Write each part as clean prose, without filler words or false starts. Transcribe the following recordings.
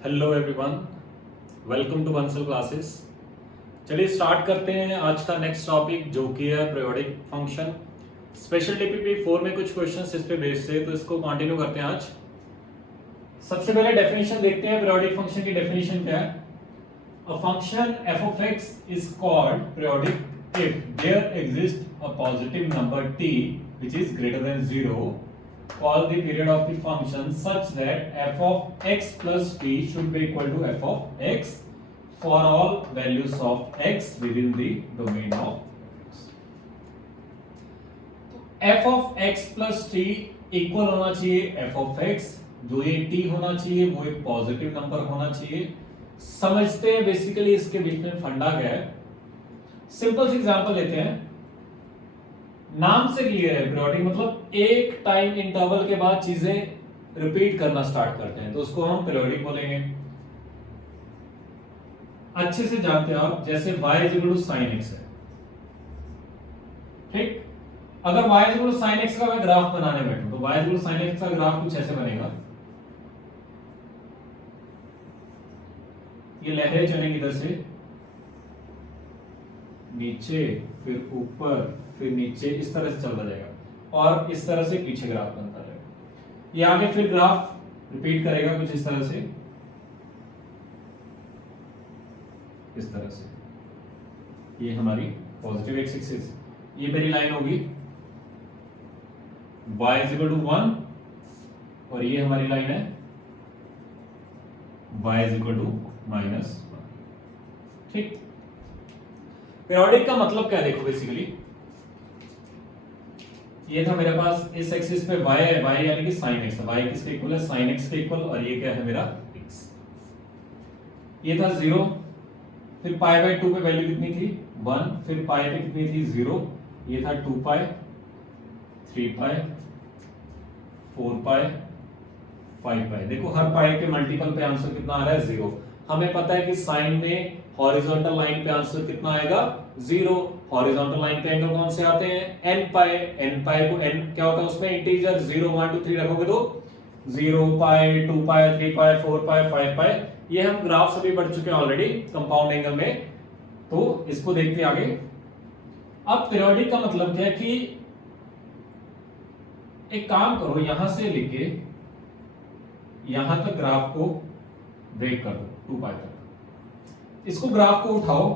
Hello everyone, welcome to Bansal classes. चलिए start करते हैं आज का नेक्स्ट टॉपिक जो कि है पीरियोडिक फंक्शन। स्पेशल डीपीपी 4 में कुछ क्वेश्चंस इस पे बेस्ड थे, तो इसको कंटिन्यू करते हैं आज। सबसे पहले डेफिनेशन देखते हैं, पीरियोडिक फंक्शन की डेफिनेशन क्या है। A function f of x is called periodic if there exists a positive number t which is greater than 0. Call the period of the function such that f of x plus t should be equal to f of x for all values of x within the domain of x. f of x plus t equal होना चाहिए f of x, जो ये t होना चाहिए वो एक positive number होना चाहिए। समझते हैं बेसिकली इसके बीच में फंडा क्या है। सिंपल सी एग्जांपल लेते हैं। नाम से क्लियर है, पीरियोडिक मतलब एक टाइम इंटरवल के बाद चीजें रिपीट करना स्टार्ट करते हैं, तो उसको हम पीरियोडिक बोलेंगे। अच्छे से जानते हैं आप, जैसे y = sin x है, ठीक। अगर y = sin x का मैं ग्राफ बनाने बैठूं तो y = sin x का ग्राफ कुछ ऐसे बनेगा। ये लहरें चलेंगी इधर से नीचे, फिर ऊपर, फिर नीचे, इस तरह से चलता जाएगा और इस तरह से पीछे ग्राफ बनता रहेगा। ये आगे फिर ग्राफ रिपीट करेगा कुछ इस तरह से, इस तरह से। ये हमारी पॉजिटिव एक्स एक्सिस, ये मेरी लाइन होगी y = 1 और ये हमारी लाइन है y = -1, ठीक। पीरियोडिक का मतलब क्या है देखो, बेसिकली ये था मेरे पास इस एक्सिस पे y है, y यानी कि sin x, y किसके इक्वल है, sin x के इक्वल, और ये क्या है मेरा x। ये था 0, फिर π/2 पे वैल्यू कितनी थी 1, फिर π पे कितनी थी 0, ये था 2π, 3π, 4π, 5π। देखो हर पाई के मल्टीपल पे आंसर कितना आ रहा है 0। हमें पता है कि साइन में हॉरिजॉन्टल लाइन पे आंसर कितना आएगा 0। हॉरिजॉन्टल लाइन पे एंगल कौन से आते हैं n पाई। n पाई को n क्या होता है उसमें इंटीजर 0 1 2 3 रखोगे तो 0 पाई 2 पाई 3 पाई 4 पाई 5 पाई। ये हम ग्राफ सभी पढ़ चुके हैं ऑलरेडी कंपाउंड एंगल में, तो इसको देखते आगे। अब पीरियोडिक का मतलब क्या है कि एक काम करो, यहां से लेके यहां तक ग्राफ को ब्रेक कर दो 2 पाई तक। इसको ग्राफ को उठाओ,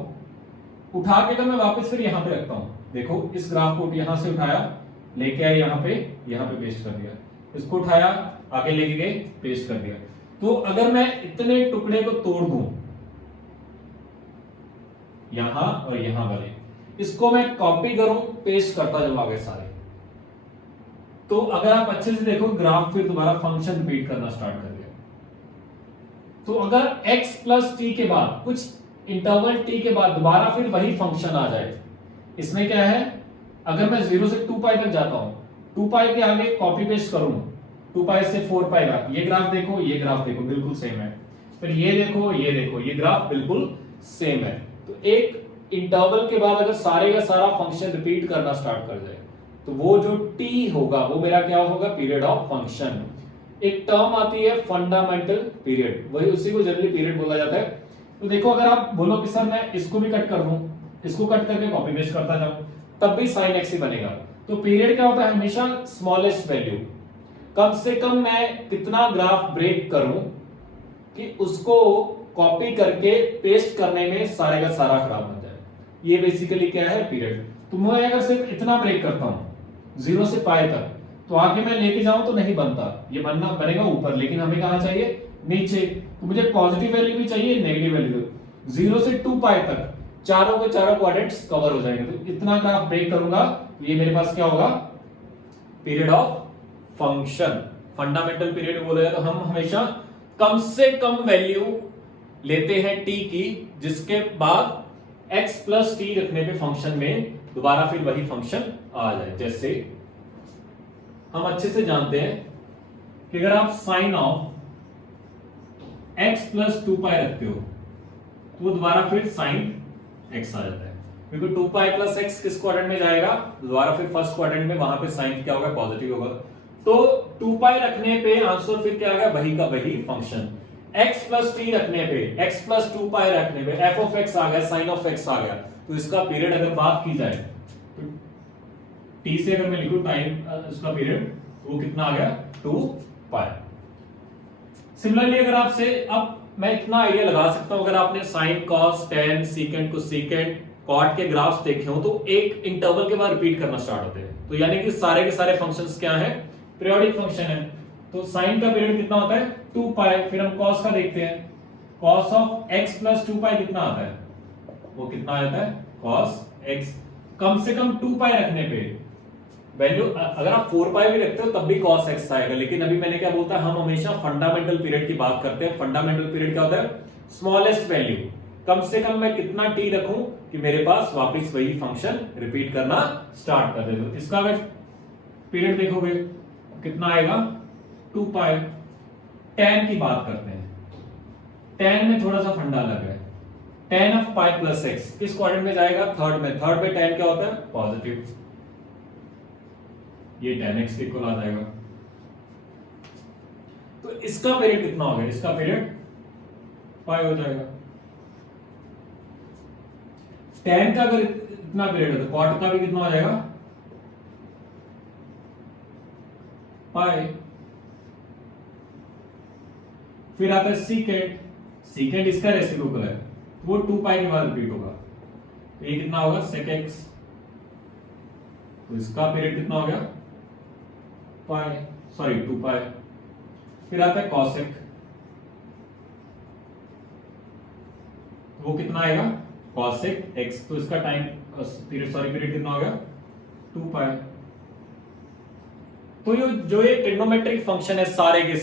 उठा के मैं वापस फिर यहां पे रखता हूं। देखो इस ग्राफ को यहां से उठाया, लेके आए यहां पे पेस्ट कर दिया, इसको उठाया आगे लेके गए पेस्ट कर दिया। तो अगर मैं इतने टुकड़े को तोड़ दूं यहां और यहां वाले, इसको मैं कॉपी करूं पेस्ट करता जाऊं आगे सारे, तो अगर आप अच्छे से देखो ग्राफ फिर दोबारा फंक्शन रिपीट करना स्टार्ट कर दिया। तो अगर x प्लस टी के बाद कुछ इंटरवल t के बाद दोबारा फिर वही फंक्शन आ जाए, इसमें क्या है, अगर मैं 0 से 2 पाई तक जाता हूं, 2 पाई के आगे कॉपी पेस्ट करूं 2 पाई से 4 पाई का, ये ग्राफ देखो, ये ग्राफ देखो बिल्कुल सेम है। फिर ये देखो, ये देखो, ये ग्राफ बिल्कुल सेम है। तो एक इंटरवल के बाद अगर सारे का सारा फंक्शन रिपीट करना स्टार्ट कर जाए तो वो जो t होगा वो मेरा क्या होगा, पीरियड ऑफ फंक्शन। एक टर्म आती है फंडामेंटल पीरियड, वही उसी को जनरली पीरियड बोला जाता है। तो देखो अगर आप बोलो कि सर मैं इसको भी कट कर दूं, इसको कट करके कॉपी पेस्ट करता जाऊं, तब भी sin x ही बनेगा। तो पीरियड क्या होता है, हमेशा स्मॉलेस्ट वैल्यू, कम से कम मैं कितना ग्राफ ब्रेक करूं कि उसको कॉपी करके पेस्ट करने में सारे का सारा खराब बन जाए। ये बेसिकली क्या है, पीरियड। तो मैं अगर सिर्फ इतना ब्रेक करता हूं 0 से पाई तक, तो आगे मैं लेके जाऊं तो नहीं बनता, ये बनेगा ऊपर, लेकिन हमें कहां चाहिए, नीचे। तो मुझे पॉजिटिव वैल्यू भी चाहिए, नेगेटिव वैल्यू। 0 से 2 पाई तक चारों के चारों क्वाड्रेंट्स कवर हो जाएंगे। तो इतना ग्राफ ब्रेक करूंगा तो ये मेरे पास क्या होगा, period of function. Fundamental period बोलेगा तो हम हमेशा कम से कम वैल्यू लेते हैं t की, जिसके बाद x प्लस टी रखने पे फंक्शन में दोबारा फिर वही फंक्शन आ जाए। जैसे हम अच्छे से जानते हैं कि अगर आप साइन ऑफ x प्लस 2 पाई रखते हो तो वो दोबारा फिर साइन x आ जाता है, क्योंकि 2 पाई प्लस x किस क्वाड्रेंट में जाएगा, दोबारा फिर फर्स्ट क्वाड्रेंट में, वहां पे साइन क्या होगा, पॉजिटिव होगा। तो 2 पाई रखने पे आंसर फिर क्या आ गया, वही का वही फंक्शन। x प्लस टी रखने पे, x प्लस 2 पाई रखने पे f ऑफ x आ गया, sin ऑफ x आ गया, तो इसका पीरियड अगर बात की जाए तो t से अगर मैं लिखूं टाइम इसका पीरियड, वो कितना आ गया 2 पाई। सिमिलरली अगर आपसे, अब मैं इतना आइडिया लगा सकता हूं, अगर आपने sine cos tan secant cosecant cot के ग्राफ्स देखे हो तो एक इंटरवल के बाद रिपीट करना स्टार्ट होते हैं, तो यानी कि सारे के सारे फंक्शंस क्या हैं, पीरियोडिक फंक्शन है। तो साइन का पीरियड कितना होता है 2 पाई, फिर हम कॉस का देखते हैं, कॉस ऑफ x प्लस 2 पाई कितना आता है, वो कितना आता है cos x, कम से कम 2 पाई रखने पे वैल्यू, अगर आप 4 पाई भी रखते हो तब भी cos x आएगा, लेकिन अभी मैंने क्या बोलता है, हम हमेशा फंडामेंटल पीरियड की बात करते हैं। फंडामेंटल पीरियड क्या होता है, स्मॉलेस्ट वैल्यू, कम से कम मैं कितना t रखूं कि मेरे पास वापस वही फंक्शन रिपीट करना स्टार्ट कर दे। तो इसका अगर पीरियड देखोगे कितना आएगा 2 पाई। tan की बात करते हैं, tan में थोड़ा सा फंडा अलग है, tan of pi plus x किस क्वाड्रेंट में जाएगा, थर्ड में, थर्ड में tan क्या होता है पॉजिटिव, ये tan x के इक्वल आ जाएगा। तो इसका पीरियड कितना हो गया, इसका पीरियड पाई हो जाएगा। tan का अगर इतना पीरियड है तो cot का भी कितना हो जाएगा पाई। फिर आता है सीकेंट, सीकेंट इसका रेसिप्रोकल है, तो वो 2 पाई के बाद रिपीट होगा, तो ये कितना होगा sec x, तो इसका पीरियड कितना हो गया पाई, सॉरी 2 पाई। फिर आता है cosec, वो कितना आएगा cosec x, तो इसका टाइम पीरियड, सॉरी पीरियड कितना हो गया 2 पाई। तो ये जो ये ट्रिग्नोमेट्रिक फंक्शन है, सारे के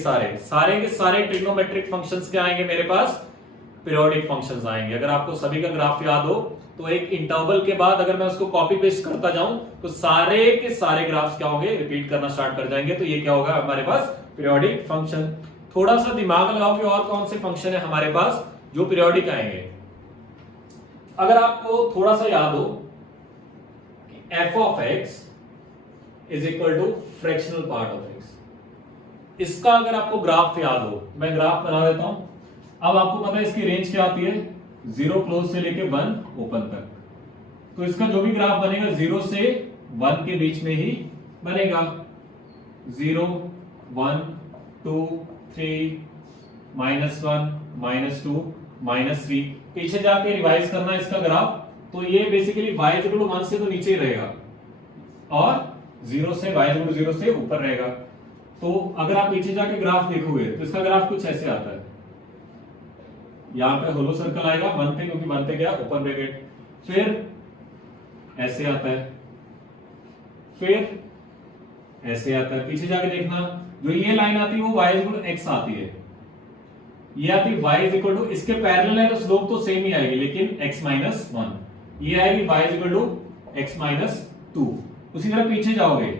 सारे ट्रिग्नोमेट्रिक फंक्शंस क्या आएंगे मेरे पास, पीरियोडिक फंक्शंस आएंगे। अगर आपको सभी का ग्राफ याद हो तो एक इंटरवल के बाद अगर मैं उसको कॉपी पेस्ट करता जाऊं तो सारे के सारे ग्राफ्स क्या होंगे, रिपीट करना स्टार्ट कर जाएंगे। तो ये क्या होगा हमारे पास पीरियोडिक फंक्शन। थोड़ा सा दिमाग लगाओ कि और कौन से फंक्शन है हमारे पास जो पीरियोडिक आएंगे। अगर आपको थोड़ा सा याद हो कि f of x is equal to fractional part of x, इसका अगर आपको ग्राफ याद हो, मैं ग्राफ बना देता हूं। अब आपको पता है इसकी रेंज क्या आती है, 0 क्लोज से लेके 1 ओपन तक। तो इसका जो भी ग्राफ बनेगा 0 से 1 के बीच में ही बनेगा, 0 1 2 3 -1 -2 -3। पीछे जाके रिवाइज करना इसका ग्राफ, तो ये बेसिकली y 1 से तो नीचे ही रहेगा और 0 से y 0 से ऊपर रहेगा। तो अगर आप पीछे जाके ग्राफ देखोगे तो इसका ग्राफ कुछ ऐसे आता है, यहां पे होलो सर्कल आएगा 1 पे, क्योंकि 1 पे क्या ओपन ब्रैकेट, फिर ऐसे आता है, फिर ऐसे आता है। पीछे जाके देखना जो ये लाइन आती है वो y x आती है, ये आती है y इसके पैरेलल है तो स्लोप तो सेम ही आएगी, लेकिन x - 1, ये आएगी y x - 2। उसी तरह पीछे जाओगे,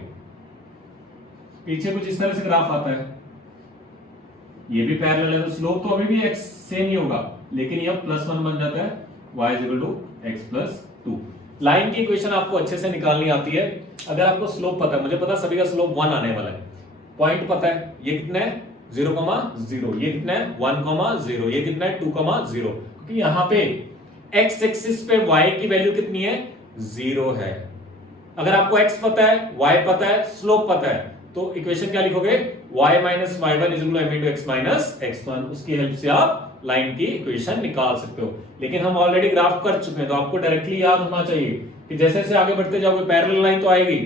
पीछे कुछ इस तरह से ग्राफ आता है, ये भी पैरेलल है तो स्लोप तो अभी भी x सेम ही होगा, लेकिन यह +1 बन जाता है, y x + 2। लाइन की इक्वेशन आपको अच्छे से निकालनी आती है अगर आपको स्लोप पता है। मुझे पता है सभी का स्लोप 1 आने वाला है, पॉइंट पता है, ये कितना है 0,0, ये कितना है 1,0, ये कितना है 2,0, क्योंकि यहाँ पे x एक्सिस पे y की वैल्यू कितनी है 0 है। अगर आपको x पता है, y पता है, स्लोप पता है, तो इक्वेशन क्या लिखोगे, y - y1 m x - x1। उसकी हेल्प से आप लाइन की इक्वेशन निकाल सकते हो। लेकिन हम ऑलरेडी ग्राफ कर चुके हैं, तो आपको डायरेक्टली याद होना चाहिए कि जैसे जैसे आगे बढ़ते जाओगे पैरेलल लाइन तो आएगी,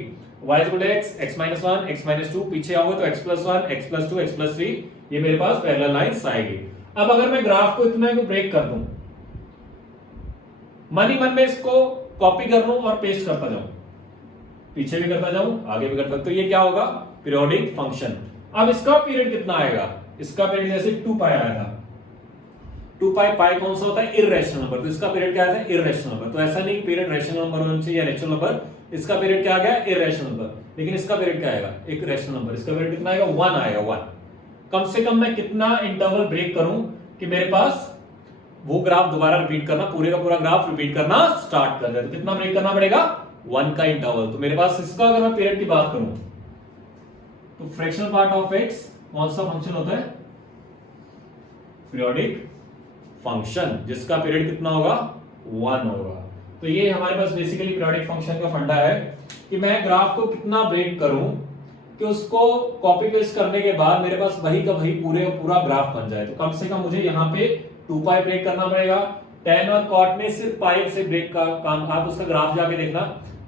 y x, x - 1, x - 2, पीछे आओगे तो x + 1, x + 2, x + 3, ये मेरे पास पैरेलल लाइंस आएगी। अब अगर मैं ग्राफ को इतना को ब्रेक कर दूं, मन ही मन में इसको कॉपी कर लूं और पेस्ट करता जाऊं, पीछे भी करता जाऊं आगे भी करता, तो ये क्या होगा पीरियोडिक फंक्शन। अब इसका पीरियड कितना आएगा, इसका पीरियड जैसे 2 पाई आया था, 2 पाई कौन सा होता है इररेशनल नंबर, तो इसका पीरियड क्या आता है इररेशनल नंबर। तो ऐसा नहीं कि पीरियड रैशनल नंबर होना चाहिए या नेचुरल नंबर, इसका पीरियड क्या आ गया इररेशनल नंबर, लेकिन इसका पीरियड क्या आएगा एक रैशनल नंबर। इसका पीरियड कितना आएगा 1 आएगा 1। कम से कम मैं कितना इंटरवल ब्रेक करूं कि मेरे पास वो ग्राफ दोबारा रिपीट करना, पूरे का पूरा ग्राफ रिपीट करना स्टार्ट कर दे, तो कितना ब्रेक करना पड़ेगा 1 का इंटरवल। तो मेरे पास इसका अगर मैं पीरियड की बात करूं तो फ्रैक्शनल पार्ट ऑफ x कौन सा फंक्शन होता है पीरियोडिक फंक्शन जिसका पीरियड कितना होगा 1 होगा। तो ये हमारे पास बेसिकली पीरियोडिक फंक्शन का फंडा है कि मैं ग्राफ को कितना ब्रेक करूं कि उसको कॉपी पेस्ट करने के बाद मेरे पास वही का वही पूरा ग्राफ बन जाए। तो कम से कम मुझे यहाँ पे 2 पाई ब्रेक करना पड़ेगा। tan और cot में सिर्फ पाई से ब्रेक का काम, आप उसका ग्राफ जाके देखना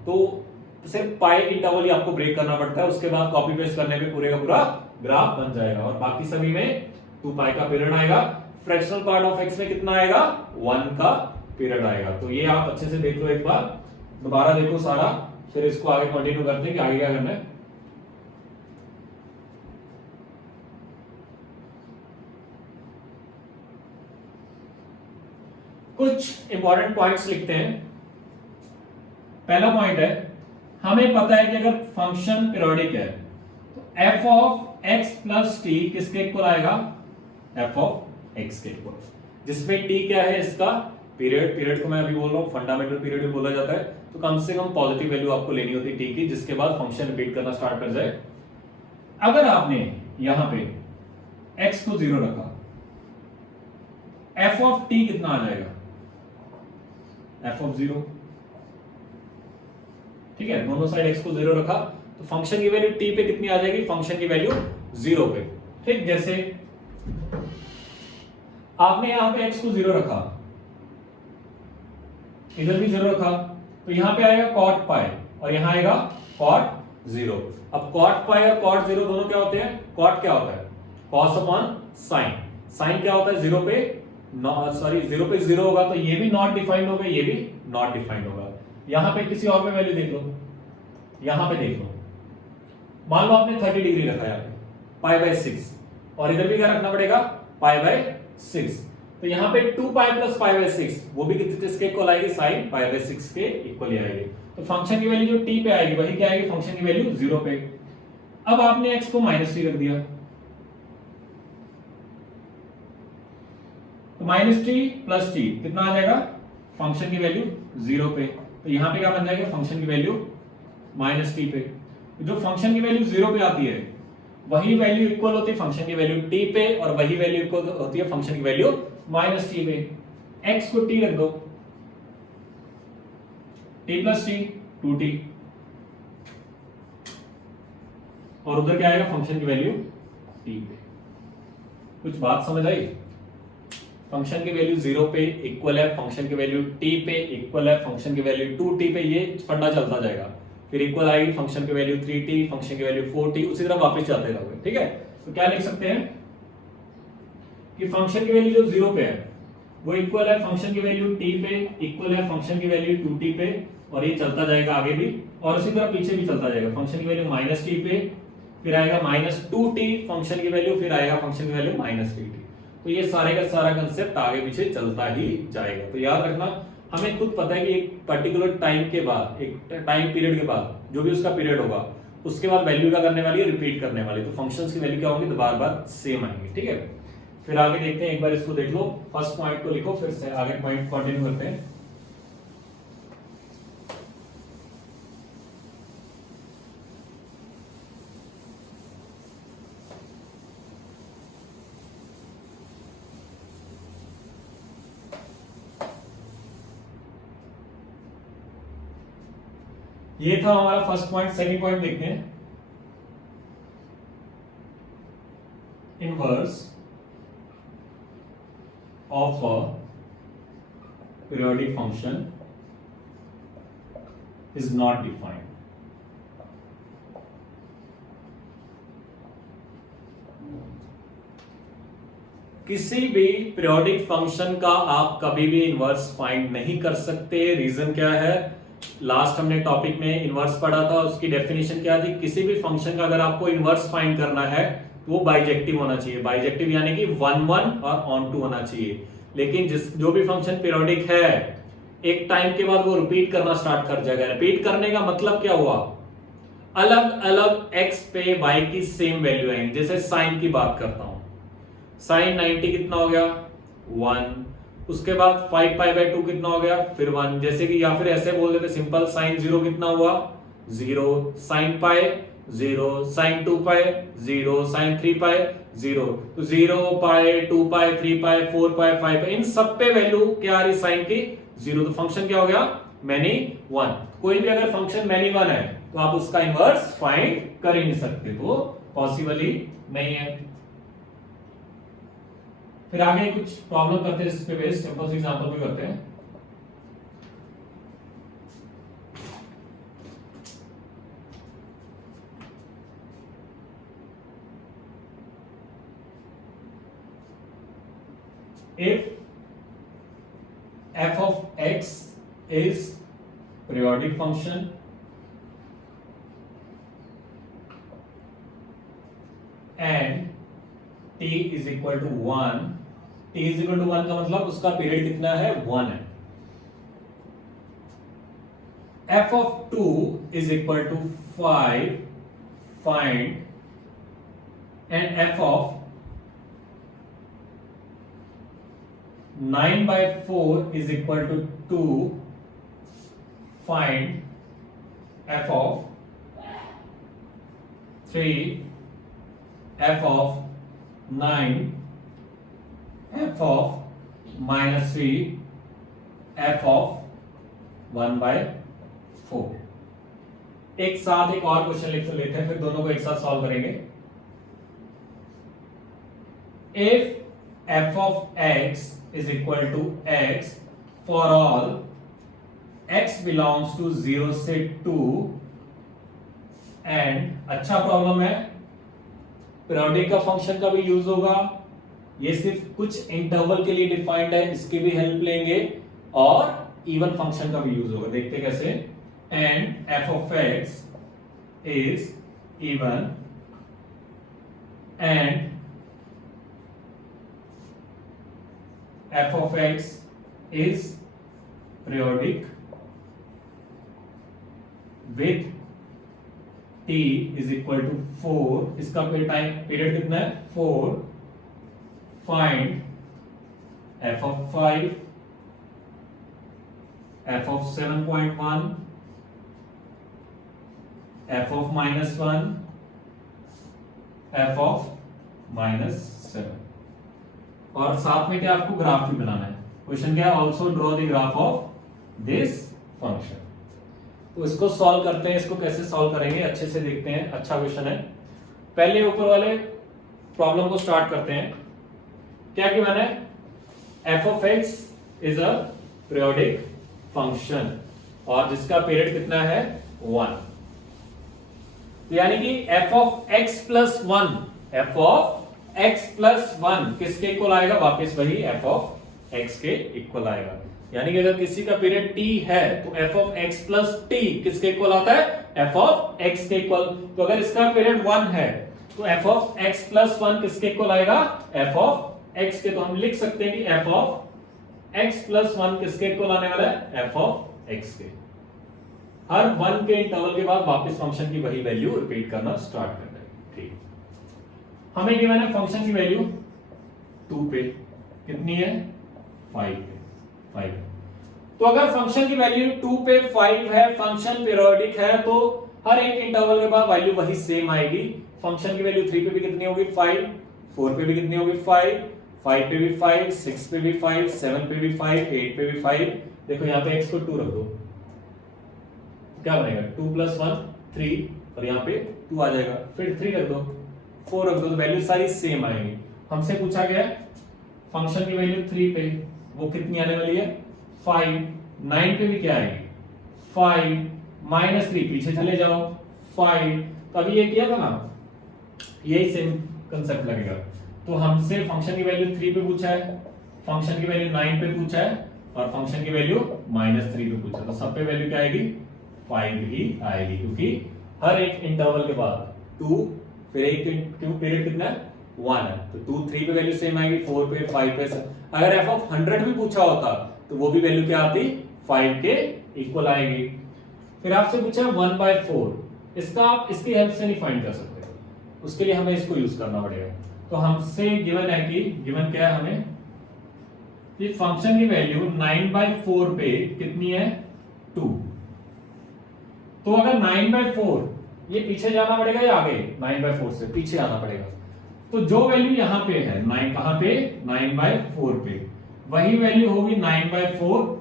तो सिर्फ पाई इंटरवल ही आपको ब्रेक करना पड़ता है, उसके बाद कॉपी पेस्ट करने पे पूरे का पूरा ग्राफ बन जाएगा और बाकी सभी में 2 पाई का पीरियड आएगा। फ्रैक्शनल पार्ट ऑफ x में कितना आएगा 1 का पीरियड आएगा। तो ये आप अच्छे से देख लो, एक बार दोबारा देखो सारा, फिर इसको आगे कंटिन्यू करते हैं कि आगे क्या करना है। कुछ इंपॉर्टेंट पॉइंट्स लिखते हैं। पहला पॉइंट है, हमें पता है कि अगर फंक्शन पीरियोडिक है तो f of x plus T किसके इक्वल आएगा, f ऑफ x के इक्वल, जिसमें t क्या है इसका पीरियड को मैं अभी बोल रहा हूं फंडामेंटल पीरियड भी बोला जाता है। तो कम से कम पॉजिटिव वैल्यू आपको लेनी होती है t की, जिसके बाद फंक्शन रिपीट करना स्टार्ट कर जाए। अगर आपने यहां पे x को 0 रखा, f ऑफ t कितना आ जाएगा, f ऑफ 0, ठीक है। दोनों साइड x को 0 रखा तो फंक्शन की वैल्यू t पे कितनी आ जाएगी, फंक्शन की वैल्यू 0 पे, ठीक। जैसे आपने यहां पे x को 0 रखा, इधर भी 0 रखा, तो यहां पे आएगा cot पाई और यहां आएगा cot 0। अब cot पाई और cot 0 दोनों क्या होते हैं, cot क्या होता है cos अपॉन sin, sin क्या होता है 0 पे, सॉरी 0 पे 0 होगा तो ये भी नॉट डिफाइंड होगा, ये भी नॉट डिफाइंड होगा। यहां पे किसी और पे वैल्यू देख लो, यहां पे देख लो, मान लो आपने 30 डिग्री रखा है पाई बाय 6 और इधर भी क्या रखना पड़ेगा पाई बाय 6, तो यहां पे 2 पाई प्लस पाई बाय 6 वो भी किसके इक्वल आएगी, sin पाई बाय 6 के इक्वल ही आएगी। तो फंक्शन की वैल्यू जो t पे आएगी वही क्या आएगी, फंक्शन की वैल्यू 0 पे। अब आपने x को -t रख दिया तो -t प्लस t कितना आ जाएगा, फंक्शन की वैल्यू 0 पे। तो यहां पे क्या बन जाएगा, फंक्शन की वैल्यू -t पे। जो फंक्शन की वैल्यू 0 पे आती है वही वैल्यू इक्वल होती है फंक्शन की वैल्यू t पे और वही वैल्यू इक्वल होती है फंक्शन की वैल्यू -t पे। x को t रख दो, t प्लस t 2t और उधर क्या आएगा, फंक्शन की वैल्यू t पे। कुछ बात समझ आई, फंक्शन की वैल्यू 0 पे इक्वल है, फंक्शन की वैल्यू t पे इक्वल है, फंक्शन की वैल्यू 2t पे, ये फंडा चलता जाएगा। फिर इक्वल आएगी फंक्शन की वैल्यू 3t, फंक्शन की वैल्यू 4t, उसी तरह वापस जाते रहोगे, ठीक है। तो क्या लिख सकते हैं कि फंक्शन की वैल्यू जो 0 पे है वो इक्वल है फंक्शन की वैल्यू t पे, इक्वल है फंक्शन की वैल्यू 2t पे, और ये चलता जाएगा आगे भी और उसी तरह पीछे भी चलता जाएगा। फंक्शन की वैल्यू -t पे, फिर आएगा -2t फंक्शन की वैल्यू, फिर आएगा फंक्शन की वैल्यू -3t। तो ये सारे का सारा कंसेप्ट आगे पीछे चलता ही जाएगा। तो याद रखना, हमें खुद पता है कि एक पर्टिकुलर टाइम के बाद, एक टाइम पीरियड के बाद जो भी उसका पीरियड होगा उसके बाद वैल्यू क्या करने वाली है, रिपीट करने वाली। तो फंक्शंस की वैल्यू क्या होंगी, बार बार सेम आएंगी, ठीक है। फिर आगे देखते हैं, एक बार इसको देख लो, फर्स्ट पॉइंट को लिखो, फिर से आगे पॉइंट कंटिन्यू करते हैं। ये था हमारा फर्स्ट पॉइंट। सेकंड पॉइंट देखते हैं, inverse of a periodic function is not defined. किसी भी पीरियोडिक फंक्शन का आप कभी भी इनवर्स फाइंड नहीं कर सकते। रीजन क्या है, लास्ट हमने टॉपिक में इनवर्स पढ़ा था, उसकी डेफिनेशन क्या थी, किसी भी फंक्शन का अगर आपको इनवर्स फाइंड करना है तो वो बाइजेक्टिव होना चाहिए। बाइजेक्टिव यानी कि 1 1 और ऑन टू होना चाहिए। लेकिन जो भी फंक्शन पीरियोडिक है एक टाइम के बाद वो रिपीट करना स्टार्ट कर जाएगा। रिपीट करने का मतलब क्या हुआ, अलग अलग x पे y की सेम वैल्यू आएंगी। जैसे साइन की बात करता हूं, साइन 90 कितना हो गया 1, उसके बाद 5 पाई बाय 2 कितना हो गया फिर 1। जैसे कि या फिर ऐसे बोल देते सिंपल, साइन 0 कितना हुआ 0, साइन पाई 0, साइन 2 पाई 0, साइन 3 पाई 0, तो 0 पाई 2 पाई 3 पाई 4 पाई 5 पाई इन सब पे वैल्यू क्या आ रही साइन की 0, तो फंक्शन क्या हो गया मैनी 1। कोई भी अगर फंक्शन मैनी 1 है तो आप उसका इनवर्स फाइंड कर ही नहीं सकते, तो पॉसिबल ही नहीं है। फिर आगे कुछ प्रॉब्लम करते हैं इस पे बेस्ड, सिंपल एग्जांपल भी करते हैं। If f of x is periodic function and t is equal to 1, t is equal to 1 का मतलब उसका पीरियड कितना है 1 है। f of 2 is equal to 5 find and f of 9 by 4 is equal to 2 find f of 3 f of 9 f of minus 3 f of 1 by 4। एक साथ एक और क्वेश्चन लिख लेते हैं, फिर दोनों को एक साथ सॉल्व करेंगे। If f of x is equal to x for all x belongs to 0 से 2 and अच्छा प्रॉब्लम है, पीरियोडिक का फंक्शन का भी यूज होगा, ये सिर्फ कुछ इंटरवल के लिए डिफाइंड है, इसकी भी हेल्प लेंगे, और इवन फंक्शन का भी यूज होगा। देखते कैसे। And f of x is even and f of x is periodic with t is equal to 4, इसका पीरियड कितना है 4, find f of 5 f of 7.1 f of minus 1 f of minus 7। और साथ में क्या आपको ग्राफ भी बनाना है। क्वेश्चन क्या है, also draw the graph of this function. तो इसको सॉल्व करते हैं, इसको कैसे सॉल्व करेंगे अच्छे से देखते हैं, अच्छा क्वेश्चन है। पहले ऊपर वाले प्रॉब्लम को स्टार्ट करते हैं। क्या गिवन है, f of x is a periodic function और जिसका पीरियड कितना है 1, यानी कि f of x plus 1, f of x plus 1 किसके इक्वल आएगा, वापस वही f of x के इक्वल आएगा। यानी कि अगर किसी का पीरियड t है तो f of x plus t किसके इक्वल आता है, f of x के इक्वल। तो अगर इसका पीरियड 1 है तो f of x plus 1 किसके इक्वल आएगा, f of x के। तो हम लिख सकते हैं कि f of x plus 1 किसके इक्वल आने वाला है, f of x के। हर 1 के इंटरवल के बाद वापस फंक्शन की वही वैल्यू रिपीट करना स्टार्ट कर देंगे। ठीक, हमें गिवन है फंक्शन की वैल्यू 2 पे कितनी है 5 पे 5। तो अगर फंक्शन की वैल्यू 2 पे 5 है, फंक्शन पीरियोडिक है, तो हर एक इंटरवल के बाद वैल्यू वही सेम आएगी। फंक्शन की वैल्यू 3 पे भी कितनी होगी 5, 4 पे भी कितनी होगी 5, 5 पे भी 5, 6 पे भी 5, 7 पे भी 5, 8 पे भी 5। देखो यहाँ पे x को 2 रख दो, क्या बनेगा 2 + 1 3, और यहाँ पे 2 आ जाएगा। फिर 3 रख दो, 4 रख दो, तो वैल्यू सारी सेम आएगी। हमसे पूछा गया फंक्शन की वैल्यू 3 पे वो कितनी आने वाली है 5, 9 पे भी क्या आएगी 5 - 3, पीछे चले जाओ 5। तो अभी ये किया था ना, यही सेम कंसेप्ट लगेगा। तो हमसे फंक्शन की वैल्यू 3 पे पूछा है, फंक्शन की वैल्यू 9 पे पूछा है, और फंक्शन की वैल्यू -3 पे पूछा। तो सब पे वैल्यू क्या आएगी 5 ही आएगी, क्योंकि हर एक इंटरवल के बाद 2, फिर एक पीरियड कितना है 1 है, तो 2 3 पे वैल्यू सेम आएगी, 4 पे 5 पे। अगर f of 100 भी पूछा होता तो वो भी वैल्यू क्या आती 5 के इक्वल आएगी। फिर आपसे पूछा 1/4, इसका आप इसकी हेल्प से नहीं फाइंड कर सकते, उसके लिए हमें इसको यूज करना पड़ेगा। तो हमसे गिवन है कि गिवन क्या है हमें कि फंक्शन की वैल्यू 9/4 पे कितनी है 2। तो अगर 9/4, ये पीछे जाना पड़ेगा या आगे, 9/4 से पीछे आना पड़ेगा। तो जो वैल्यू यहां पे है 9, कहां पे 9/4 पे, वही वैल्यू होगी 9/4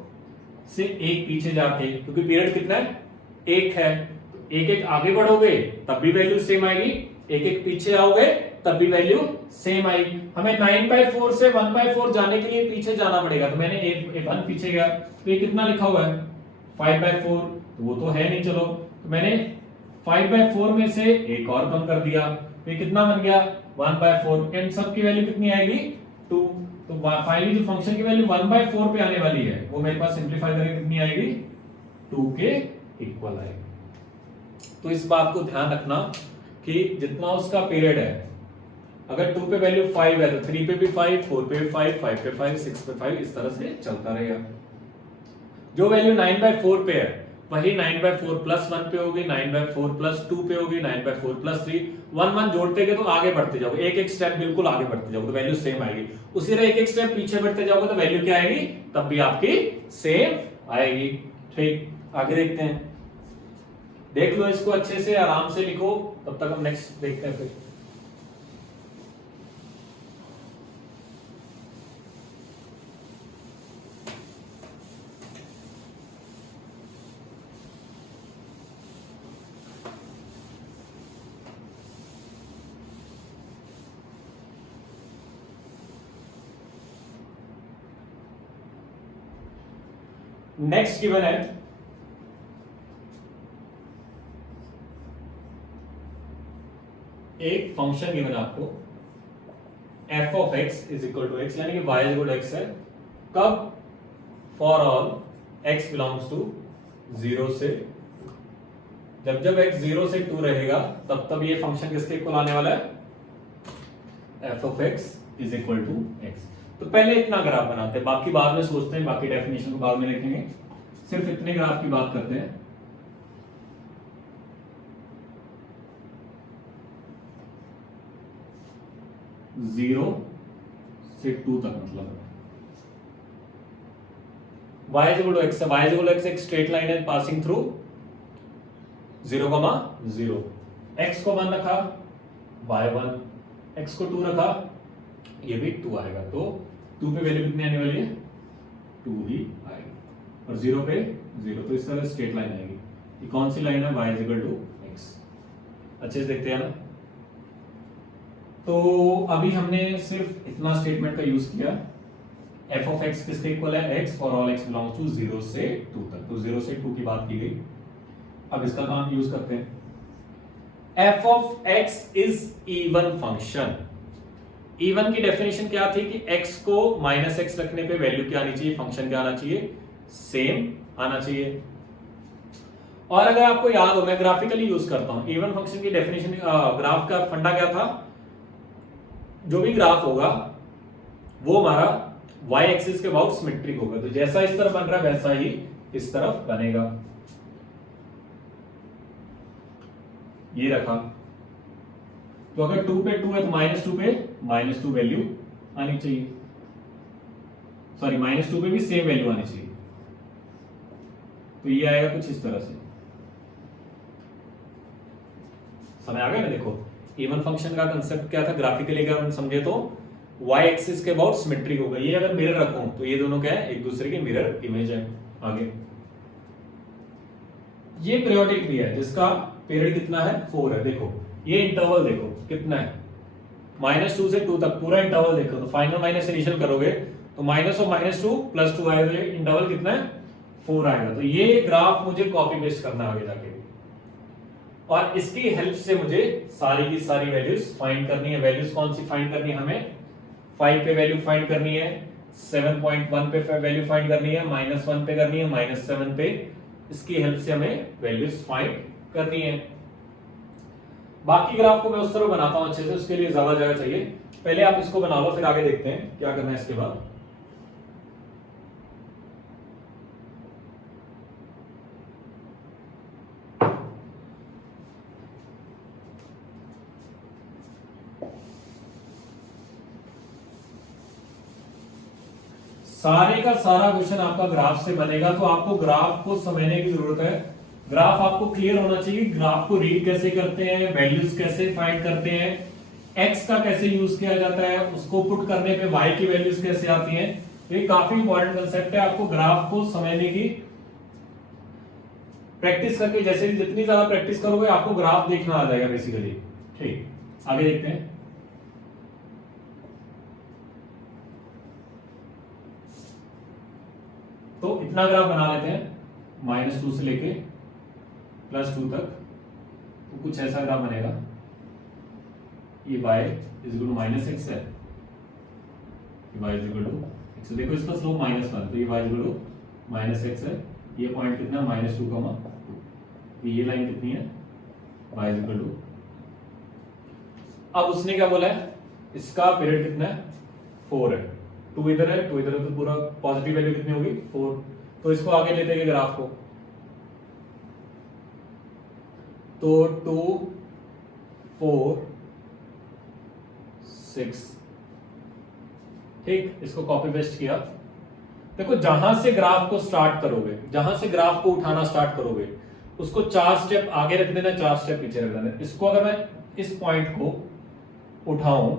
से एक पीछे जाके, क्योंकि पीरियड कितना है, एक है। तो एक एक आगे बढ़ोगे तब भी वैल्यू सेम आएगी, एक एक पीछे आओगे तब भी वैल्यू सेम आएगी। हमें 9/4 से 1/4 जाने के लिए पीछे जाना पड़ेगा, तो मैंने एक 1 पीछे गया, तो ये कितना लिखा हुआ है 5/4, तो वो तो है नहीं, चलो तो मैंने 5/4 में से एक और कम कर दिया, तो ये कितना बन गया 1/4, एंड सब की वैल्यू कितनी आएगी 2। तो फाइनली जो फंक्शन की वैल्यू 1/4 पे आने वाली है वो मेरे पास सिंपलीफाई करके कितनी आएगी 2 के इक्वल आएगी। तो इस बात को ध्यान रखना कि जितना उसका पीरियड है, अगर 2 पे वैल्यू 5 है तो 3 पे भी 5, 4 पे भी 5, 5 पे 5, 6 पे 5, इस तरह से चलता रहेगा। जो वैल्यू 9/4 पे है वही 9/4 प्लस 1 पे होगी, 9/4 प्लस 2 पे होगी, 9/4 प्लस 3, 1 जोड़ते गए तो आगे बढ़ते जाओगे, एक एक स्टेप बिल्कुल आगे बढ़ते जाओगे तो वैल्यू सेम आएगी। उसी तरह एक एक स्टेप पीछे बढ़ते जाओगे तो वैल्यू क्या आएगी, तब भी आपकी सेम आएगी। ठीक, आगे देखते हैं, देख लो इसको अच्छे से, आराम से लिखो, तब तक हम नेक्स्ट देखते हैं। फिर नेक्स्ट गिवन है एक फंक्शन गिवन आपको f of x is equal to x, यानी कि y is equal to x है, कब for all x belongs to 0 से, जब जब x 0 से 2 रहेगा तब तब ये फंक्शन किसके इक्वल आने वाला है, f of x is equal to x। तो पहले इतना ग्राफ बनाते हैं, बाकी बाद में सोचते हैं, बाकी डेफिनेशन को बाद में लिखेंगे, सिर्फ इतने ग्राफ की बात करते हैं। जीरो से 2 तक, मतलब y is equal to x, y is equal to x एक स्ट्रेट लाइन है पासिंग थ्रू 0,0, x को 1 रखा y 1, x को 2 रखा ये भी 2 आएगा, तो 2 पे वैल्यू कितनी आने वाली है 2 ही आएगी, और 0 पे 0, तो इस तरह स्ट्रेट लाइन आएगी। ये कौन सी लाइन है, y is equal to x। अच्छे से देखते हैं ना। तो अभी हमने सिर्फ इतना स्टेटमेंट का यूज किया, f of x किसके इक्वल है, x for all x belongs to 0 से 2 तक, तो 0 से 2 की बात की गई। अब इसका काम यूज करते हैं, f of x is even function. Even की डेफिनेशन क्या थी कि x को -x रखने पे वैल्यू क्या आनी चाहिए, फंक्शन क्या आना चाहिए, सेम आना चाहिए। और अगर आपको याद हो, मैं ग्राफिकली यूज करता हूं इवन फंक्शन की डेफिनेशन, ग्राफ का फंडा क्या था, जो भी ग्राफ होगा वो हमारा y एक्सिस के अबाउट सिमेट्रिक होगा, तो जैसा इस तरफ बन रहा है वैसा ही इस तरफ बनेगा। ये रखा, तो अगर 2 पे 2 है तो -2 पे -2 वैल्यू आनी चाहिए, सॉरी -2 पे भी सेम वैल्यू आनी चाहिए, तो ये आएगा कुछ इस तरह से। समझ आ गया ना। देखो इवन फंक्शन का कंसेप्ट क्या था, ग्राफिकली अगर हम समझे तो y एक्सिस के अबाउट सिमेट्रिक होगा। ये अगर मिरर रखूं तो ये दोनों क्या है, एक दूसरे के मिरर इमेज है। आगे ये पीरियोडिक भी है जिसका पीरियड कितना है 4 है। देखो ये इंटरवल देखो कितना है, -2 से 2 तक पूरा इंटरवल देखो, तो फाइनल माइनस इनिशियल करोगे तो माइनस ऑफ -2 + 2 आएगा, इंटरवल कितना है 4 आएगा। तो ये ग्राफ मुझे कॉपी पेस्ट करना आगे जाके, और इसकी हेल्प से मुझे सारी की सारी वैल्यूज फाइंड करनी है। वैल्यूज कौन सी फाइंड करनी है, हमें 5 पे वैल्यू फाइंड करनी है, 7.1 पे वैल्यू फाइंड करनी है, -1 पे करनी है, -7 पे, इसकी हेल्प से हमें वैल्यूज फाइंड करनी है। बाकी ग्राफ को मैं उस तरह बनाता हूं अच्छे से, उसके लिए ज्यादा जगह चाहिए। पहले आप इसको बना लो, फिर आगे देखते हैं क्या करना है इसके बाद। सारे का सारा क्वेश्चन आपका ग्राफ से बनेगा, तो आपको ग्राफ को समझने की जरूरत है। ग्राफ आपको क्लियर होना चाहिए, ग्राफ को रीड कैसे करते हैं, वैल्यूज कैसे फाइंड करते हैं, एक्स का कैसे यूज किया जाता है, उसको पुट करने पे वाई की वैल्यूज कैसे आती हैं, ये काफी इंपॉर्टेंट कंसेप्ट है। आपको ग्राफ को समझने की प्रैक्टिस करके, जैसे जितनी ज्यादा प्रैक्टिस करोगे आपको ग्राफ देखना आ जाएगा बेसिकली। ठीक, आगे देखते हैं। तो इतना ग्राफ बना लेते हैं -2 से लेके +2 तक, तो कुछ ऐसा ग्राफ बनेगा। ये y -x है, y x, देखो इसका स्लोप -1, तो ये y -x है। ये पॉइंट कितना है -2, तो ये लाइन कितनी है y अब उसने क्या बोला है, इसका पीरियड कितना है 4 है, 2 इधर है 2 इधर है, तो पूरा पॉजिटिव वैल्यू कितनी होगी 4। तो इसको आगे लेते हैं ग्राफ को, तो 2 4 6, ठीक, इसको कॉपी पेस्ट किया। देखो जहां से ग्राफ को स्टार्ट करोगे, जहां से ग्राफ को उठाना स्टार्ट करोगे, उसको 4 स्टेप आगे रख देना, 4 स्टेप पीछे रख देना। इसको अगर मैं इस पॉइंट को उठाऊं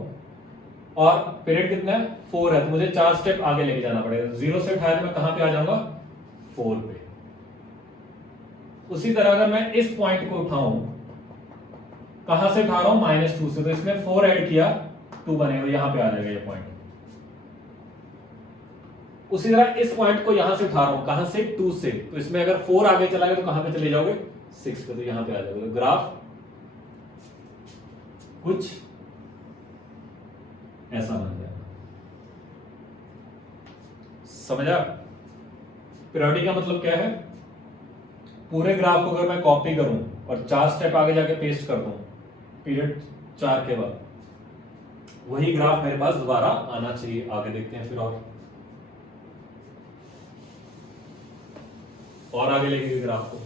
और पीरियड कितना है 4 है, तो मुझे 4 स्टेप आगे लेके जाना पड़ेगा। 0 से उठाया तो मैं कहां पे आ जाऊंगा 4 पे। उसी तरह अगर मैं इस पॉइंट को उठाऊं, कहां से उठा रहा हूं -2 से, तो इसमें 4 ऐड किया 2 बनेगा, यहां पे आ जाएगा ये पॉइंट। उसी तरह इस पॉइंट को यहां से उठा रहा हूं, कहां से 2 से, तो इसमें अगर 4 आगे चला गया तो कहां पे चले जाओगे 6 पे, तो यहां पे आ जाओगे। तो ग्राफ कुछ ऐसा बन जाएगा। समझा? पीरियोडिक का मतलब क्या है, पूरे ग्राफ को अगर मैं कॉपी करूं और 4 स्टेप आगे जाके पेस्ट कर दूं पीरियड 4 के बाद, वही ग्राफ मेरे पास दोबारा आना चाहिए। आगे देखते हैं फिर और आगे लेके गए ग्राफ को,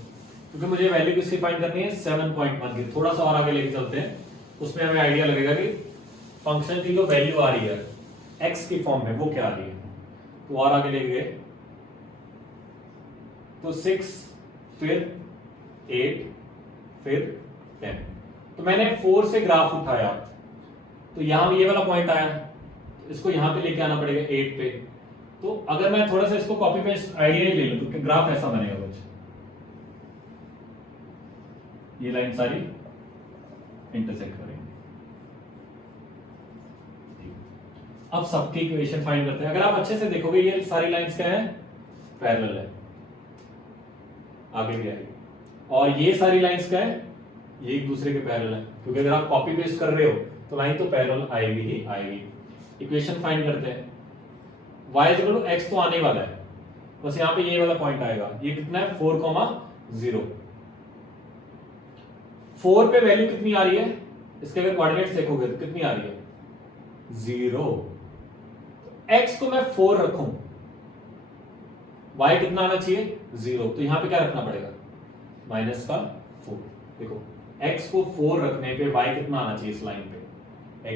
क्योंकि मुझे वैल्यू किसकी फाइंड करनी है 7.1 की। थोड़ा सा और आगे लेके चलते हैं, उसमें हमें आइडिया लगेगा कि फंक्शन की जो वैल्यू आ रही है एक्स की फॉर्म में वो क्या आ रही है। तो और आगे लेके गए तो 6, फिर 8, फिर 10। तो मैंने 4 से ग्राफ उठाया, तो यहां ये वाला पॉइंट आया, तो इसको यहां पे लेके आना पड़ेगा 8 पे। तो अगर मैं थोड़ा सा इसको कॉपी पेस्ट आइडिया ही ले लूं तो ग्राफ ऐसा बनेगा कुछ, ये लाइन सारी इंटरसेक्ट करेंगे। अब सबकी इक्वेशन फाइंड करते हैं। अगर आप अच्छे से देखोगे ये सारी लाइंस क्या है पैरेलल है, आगे भी आएगी, और ये सारी लाइंस क्या है ये एक दूसरे के पैरेलल है, क्योंकि अगर आप कॉपी पेस्ट कर रहे हो तो लाइन तो पैरेलल आएगी ही आएगी। इक्वेशन फाइंड करते हैं। y x तो आने वाला है, बस यहां पे ये वाला पॉइंट आएगा। ये कितना है 4,0। 4 पे वैल्यू कितनी आ रही है, इसके अगर कोऑर्डिनेट्स देखोगे तो कितनी आ रही है 0। x को मैं 4 रखूं, y कितना आना चाहिए 0, तो यहां पे क्या रखना पड़ेगा -4। देखो x को 4 रखने पे y कितना आना चाहिए इस लाइन पे,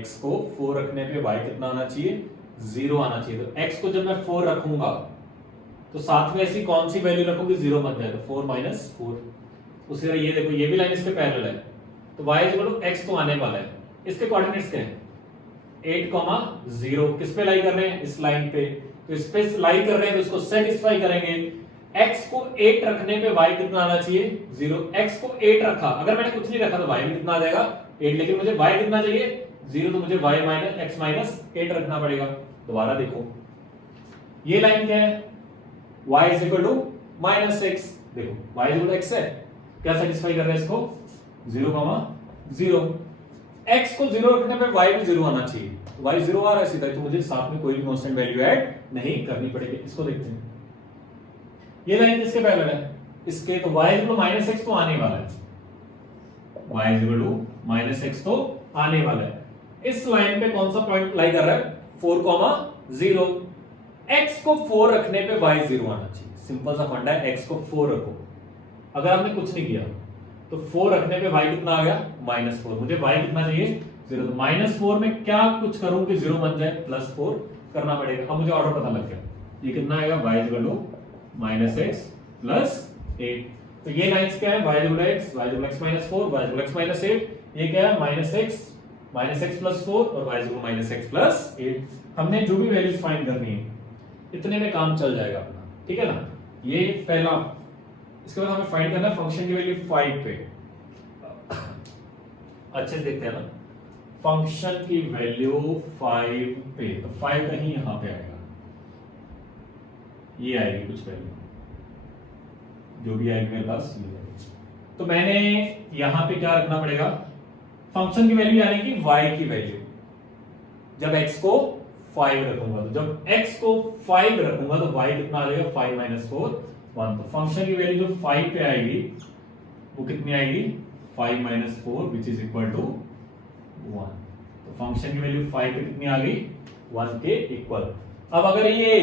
x को 4 रखने पे y कितना आना चाहिए 0 आना चाहिए। तो x को जब मैं 4 रखूंगा तो साथ में ऐसी कौन सी वैल्यू रखूंगी 0 बन जाएगा, 4 - 4। उसी तरह ये देखो ये भी लाइन इसके पैरेलल है, तो y x तो आने वाला है। इसके कोऑर्डिनेट्स क्या है 8,0। किस पे लाई कर रहे हैं इस लाइन पे, तो इस पे लाई कर रहे हैं तो इसको सेटिस्फाई करेंगे। x को 8 रखने पे y कितना आना चाहिए 0। x को 8 रखा, अगर मैंने कुछ नहीं रखा तो y भी कितना आ जाएगा 8, लेकिन मुझे y कितना चाहिए 0, तो मुझे y - x - 8 रखना पड़ेगा। दोबारा देखो ये लाइन क्या है y -x, देखो y x है, क्या सेटिस्फाई कर रहा है इसको 0,0। x को 0 रखने पे y भी 0 आना चाहिए, तो y 0 आ रहा है सीधा, तो मुझे साथ में कोई भी कांस्टेंट वैल्यू ऐड नहीं करनी पड़ेगी। इसको देखते हैं, ये लाइन किसके पैरेलल है इसके, तो y -x तो आने वाला है, y -x तो आने वाला है। इस लाइन पे कौन सा पॉइंट लाई कर रहा है 4,0। x को 4 रखने पे y 0 आना चाहिए। सिंपल सा फंडा है, x को 4 रखो, अगर आपने कुछ नहीं किया तो 4 रखने पे y कितना आ गया -4, मुझे y कितना चाहिए 0। तो -4 में क्या कुछ करूं कि 0 बन जाए, +4 करना पड़ेगा। अब मुझे ऑर्डर पता लग गया, ये कितना आएगा y -x + 8। तो ये लाइंस क्या है y x -4, y x -8, ये क्या है -x -x+4 और y -x+8। हमने जो भी वैल्यूज फाइंड करनी है इतने में काम चल जाएगा अपना, ठीक है ना। ये पहला। इसके बाद हमें फाइंड करना है फंक्शन की वैल्यू 5 पे। अच्छे से देखते हैं ना, फंक्शन की वैल्यू 5 पे, तो 5 कहीं यहां पे आएगा, ये आएगी कुछ वैल्यू, जो भी आएगी मेरे पास ये आएगी। तो मैंने यहां पे क्या रखना पड़ेगा, फंक्शन की वैल्यू यानी कि y की वैल्यू। जब x को 5 रखूंगा, तो जब x को 5 रखूंगा तो y कितना आ जाएगा, 5 - 4 1। तो फंक्शन की वैल्यू जो 5 पे आएगी वो कितनी आएगी, 5 - 4 विच इज इक्वल टू 1। तो फंक्शन की वैल्यू 5 पे कितनी आ गई, 1 के इक्वल। अब अगर ये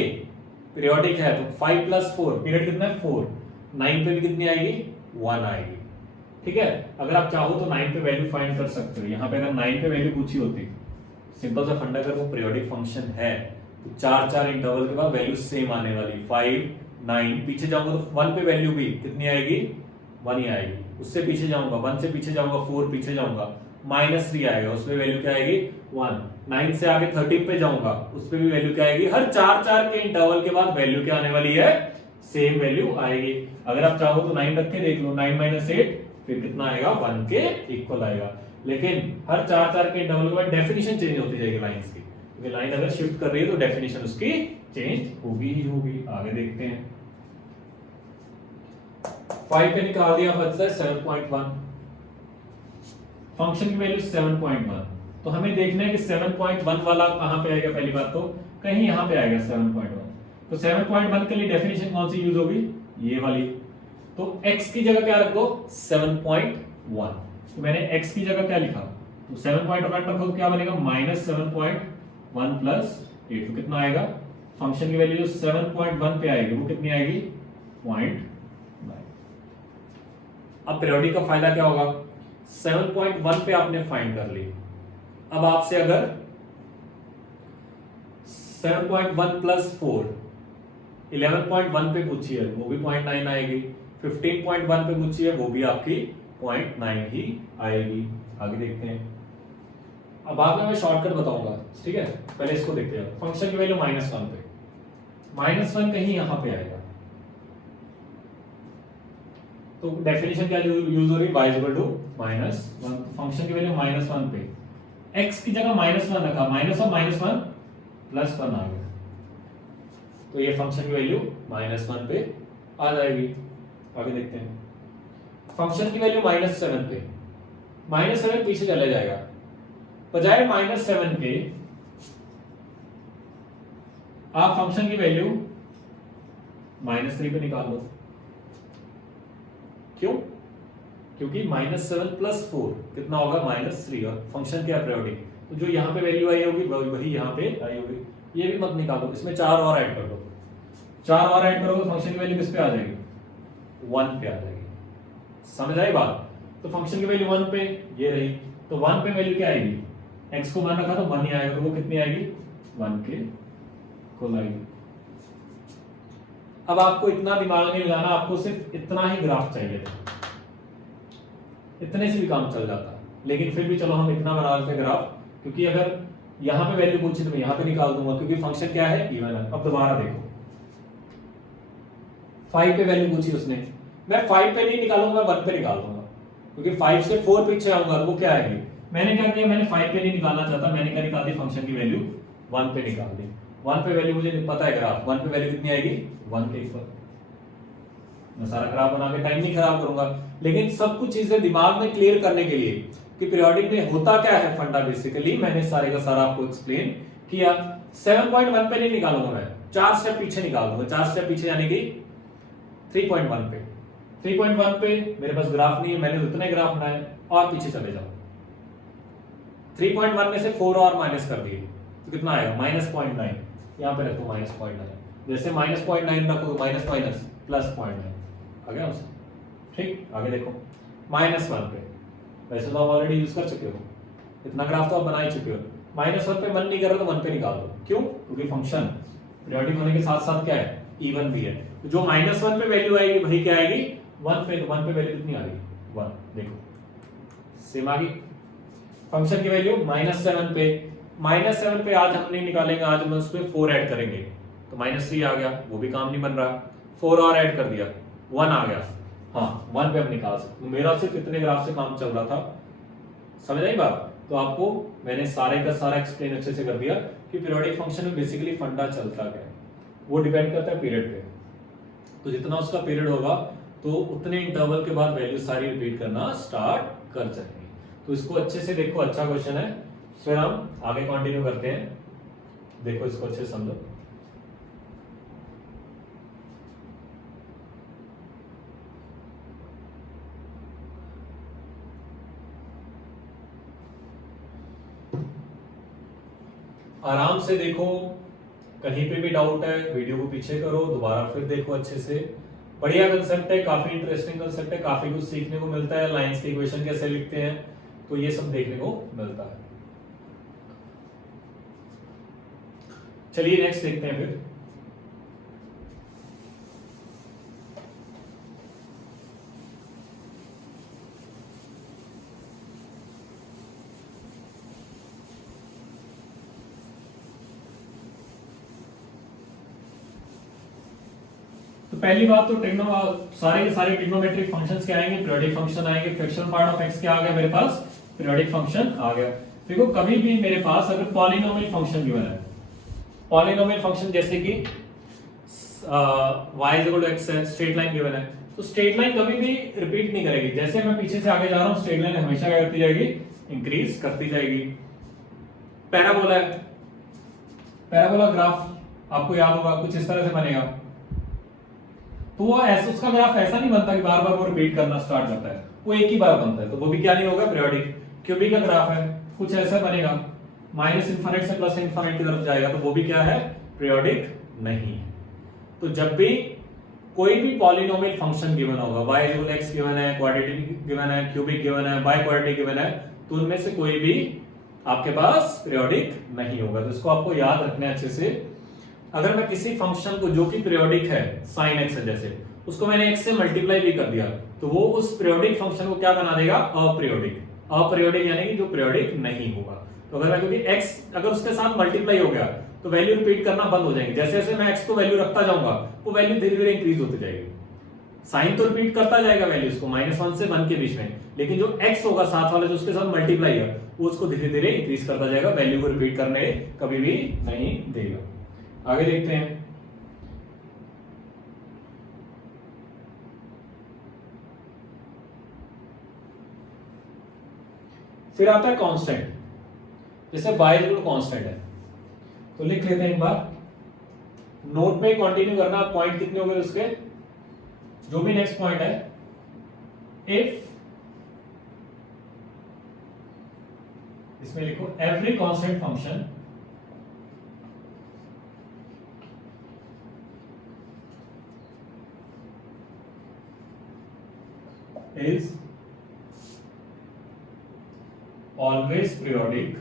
पीरियोडिक है तो 5 + 4 पीरियड कितना है 4, 9 पे भी कितनी आएगी, 1 आएगी, ठीक है। अगर आप चाहो तो 9 पे वैल्यू फाइंड कर सकते हो। यहाँ पे अगर 9 पे वैल्यू पूछी होती, सिंपल सा फंडा, अगर वो पीरियोडिक फंक्शन है तो 4 इंटरवल के बाद वैल्यू सेम आने वाली, 5 9, पीछे जाऊंगा तो 1 पे वैल्यू भी कितनी आएगी, 1 ही आएगी। उससे पीछे जाऊंगा, 1 से पीछे जाऊंगा 4 पीछे जाऊंगा, -3 आएगा, उसमें वैल्यू क्या आएगी 1। 9 से आगे 13 पे जाऊंगा, उस पे भी वैल्यू क्या आएगी। हर 4 के इंटरवल के बाद वैल्यू क्या आने वाली है, सेम वैल्यू आएगी। अगर आप चाहो तो 9 रख के देख लो, 9 - 8 फिर कितना आएगा, 1 के इक्वल आएगा। लेकिन हर 4 के इंटरवल के बाद डेफिनेशन चेंज होती जाएगी लाइंस की, क्योंकि लाइन अगर शिफ्ट कर रही है तो डेफिनेशन उसकी चेंज होगी ही होगी। आगे देखते हैं, 5 पे निकाल दिया, बचता है 7.1। फंक्शन की वैल्यू 7.1, तो हमें देखना है कि 7.1 वाला कहां पे आएगा। पहली बात तो कहीं यहां पे आएगा 7.1। तो 7.1 के लिए डेफिनेशन कौन सी यूज होगी, ये वाली। तो x की जगह क्या रख दो, 7.1। तो मैंने x की जगह क्या लिखा, तो 7.1 रखो तो क्या बनेगा, -7.1 + 8। तो कितना आएगा, फंक्शन की वैल्यू जो 7.1 पे आएगी वो कितनी आएगी, 0.9। अब पीरियोडिक का फायदा क्या होगा, 7.1 पे आपने फाइंड कर ली। अब आपसे अगर 7.1 + 4 11.1 पे पूछी है, वो भी 0.9 आएगी। 15.1 पे पूछी है, वो भी आपकी 0.9 ही आएगी। आगे देखते हैं। अब बाद में मैं शॉर्टकट बताऊंगा, ठीक है। पहले इसको देखते हैं। फंक्शन की वैल्यू -1 पे, -1 कहीं यहां पे आएगा, तो डेफिनेशन क्या यूज हो रही है, y = -1। फंक्शन की वैल्यू -1 पे, x की जगह -1 रखा, -1 +1 आ गया, तो ये फंक्शन की वैल्यू -1 पे आ जाएगी। आगे देखते हैं। फंक्शन की वैल्यू -7 पे, -7 पीछे चला जाएगा, बजाय -7 के आप फंक्शन की वैल्यू -3 पे निकाल लो। क्यों, क्योंकि -7 + 4 कितना होगा, -3, और फंक्शन क्या पीरियोडिक, तो जो यहाँ पे वैल्यू आई होगी वही यहाँ पे आई होगी। ये भी मत निकालो, इसमें 4 और ऐड कर दो। 4 और ऐड करोगे फंक्शन की वैल्यू किस पे आ जाएगी, 1 पे आ जाएगी। समझ आई बात। तो फंक्शन की वैल्यू 1 पे ये रही, तो 1 पे वैल्यू क्या आएगी, x को 1 रखा तो 1 ही आएगा, तो वो कितनी आएगी, 1 के इक्वल आएगी। अब आपको इतना दिमाग नहीं लगाना, आपको सिर्फ इतना ही ग्राफ चाहिए था, इतने से भी काम चल जाता। लेकिन फिर भी चलो हम इतना बना लेते हैं ग्राफ, क्योंकि अगर यहां पे वैल्यू पूछी तो मैं यहां पे निकाल दूंगा, क्योंकि फंक्शन क्या है, इवन है। अब दोबारा देखो, 5 पे वैल्यू पूछी उसने, मैं 5 पे नहीं निकालूंगा, मैं 1 पे निकाल दूंगा, क्योंकि 5 से 4 पीछे आऊंगा तो वो क्या आएगी। मैंने क्या किया, मैंने 5 पे नहीं निकालना चाहता, मैंने क्या निकाल दी, फंक्शन की वैल्यू 1 पे निकाल दी। 1 पे वैल्यू मुझे पता है, ग्राफ 1 पे वैल्यू कितनी आएगी, 1 के इक्वल। मैं सारा ग्राफ बना के टाइम नहीं खराब करूंगा, लेकिन सब कुछ चीजें दिमाग में क्लियर करने के लिए कि पीरियोडिक में होता क्या है फंडा, बेसिकली मैंने सारे का सारा आपको एक्सप्लेन किया। 7.1 पे नहीं निकालूंगा मैं, 4 स्टेप पीछे निकाल दूंगा। 4 स्टेप पीछे यानी कि 3.1 पे। 3.1 पे मेरे पास ग्राफ नहीं है, मैंने उतने ग्राफ बनाए, और पीछे चले जाओ। 3.1 में से 4 और माइनस कर दिए तो कितना आएगा, -0.9। यहाँ पे रखो -0.9, जैसे -0.9 रखो माइनस +0.9 आ गया उससे। ठीक, आगे देखो, -1 पे, वैसे तो आप ऑलरेडी यूज कर चुके हो, इतना ग्राफ तो आप बना ही चुके हो। -1 पे मन नहीं कर रहा तो 1 पे निकाल दो। क्यों, क्योंकि फंक्शन पीरियोडिक होने के साथ साथ क्या है, इवन भी है। तो जो -1 पे वैल्यू आएगी वही क्या आएगी, 1 पे। तो 1 पे वैल्यू कितनी आ रही है, 1। देखो सेम आ गई। फंक्शन की वैल्यू -7 पे, -7 पे आज हम नहीं निकालेंगे, आज हम उसमें 4 ऐड करेंगे, तो -3 आ गया, वो भी काम नहीं बन रहा। 4 और ऐड कर दिया, 1 आ गया, हाँ 1 पे हम निकाल सकते। मेरा सिर्फ इतने ग्राफ से काम चल रहा था, समझ आई बात? तो आपको मैंने सारे का सारा एक्सप्लेन अच्छे से कर दिया कि पीरियोडिक फंक्शन में बेसिकली फंडा चलता क्या है, वो डिपेंड करता है पीरियड पे। तो जितना उसका पीरियड होगा तो उतने इंटरवल के बाद वैल्यू सारी रिपीट करना स्टार्ट कर जाएंगे। तो इसको अच्छे से देखो, अच्छा क्वेश्चन है। फिर हम आगे कंटिन्यू करते हैं, देखो इसको अच्छे से समझो। आराम से देखो, कहीं पे भी डाउट है वीडियो को पीछे करो, दोबारा फिर देखो अच्छे से। बढ़िया कंसेप्ट है, काफी इंटरेस्टिंग कंसेप्ट है, काफी कुछ सीखने को मिलता है। लाइंस के इक्वेशन कैसे लिखते हैं, तो ये सब देखने को मिलता है। चलिए नेक्स्ट देखते हैं फिर। तो पहली बात तो सारे के सारे ट्रिग्नोमेट्रिक फंक्शंस क्या आएंगे, पीरियोडिक फंक्शन आएंगे। फ्रैक्शनल पार्ट ऑफ एक्स क्या आ गया मेरे पास, पीरियोडिक फंक्शन आ गया। देखो कभी भी मेरे पास अगर पॉलिनोमियल फंक्शन गिवन है, पॉलिनोमियल फंक्शन जैसे कि y इक्वल टू x है, स्ट्रेट लाइन गिवन है, तो स्ट्रेट लाइन कभी भी रिपीट नहीं करेगी। जैसे मैं पीछे से आगे जा रहा हूं, स्ट्रेट लाइन हमेशा क्या करती जाएगी, इंक्रीज करती जाएगी। पैराबोला है, पैराबोला ग्राफ आपको याद होगा कुछ इस तरह से बनेगा। तो वो ऐसा, उसका ग्राफ ऐसा नहीं बनता कि बार बार वो रिपीट करना स्टार्ट करता है, वो एक ही बार बनता है, तो वो भी क्या नहीं होगा, पीरियोडिक। क्यूबिक का ग्राफ है, कुछ ऐसा बनेगा, माइनस इनफाइनाइट से प्लस इनफाइनाइट की तरफ जाएगा, तो वो भी क्या है, पीरियोडिक नहीं है। तो जब भी कोई भी पॉलिनोमियल फंक्शन गिवन होगा, y इक्वल x गिवन है, क्वाड्रेटिक गिवन है, क्यूबिक गिवन है, बाई क्वाड्रेटिक गिवन है, तो उनमें से कोई भी आपके पास पीरियोडिक नहीं होगा। तो इसको आपको याद रखना है अच्छे से। अगर मैं किसी फंक्शन को जो कि पीरियोडिक है, sin x है जैसे, उसको मैंने x से मल्टीप्लाई भी कर दिया, तो वो उस पीरियोडिक फंक्शन को क्या बना देगा, अपीरियोडिक। अपीरियोडिक यानी कि जो पीरियोडिक नहीं होगा। तो अगर मैं, क्योंकि x अगर उसके साथ मल्टीप्लाई हो गया तो वैल्यू रिपीट करना बंद हो जाएगी। जैसे जैसे मैं x को वैल्यू रखता जाऊंगा वो वैल्यू धीरे धीरे इंक्रीज होती जाएगी। साइन तो रिपीट करता जाएगा वैल्यूज को, -1 से 1 के बीच में, लेकिन जो x होगा साथ वाला जो उसके साथ मल्टीप्लाई है, वो उसको धीरे धीरे इंक्रीज करता जाएगा, वैल्यू को रिपीट करने कभी भी नहीं देगा। आगे देखते हैं। फिर आता है कांस्टेंट, जैसे y इक्वल कांस्टेंट है, तो लिख लेते हैं एक बार, नोट में कंटिन्यू करना। पॉइंट कितने हो गए उसके, जो भी नेक्स्ट पॉइंट है, इफ, इसमें लिखो every constant function is always periodic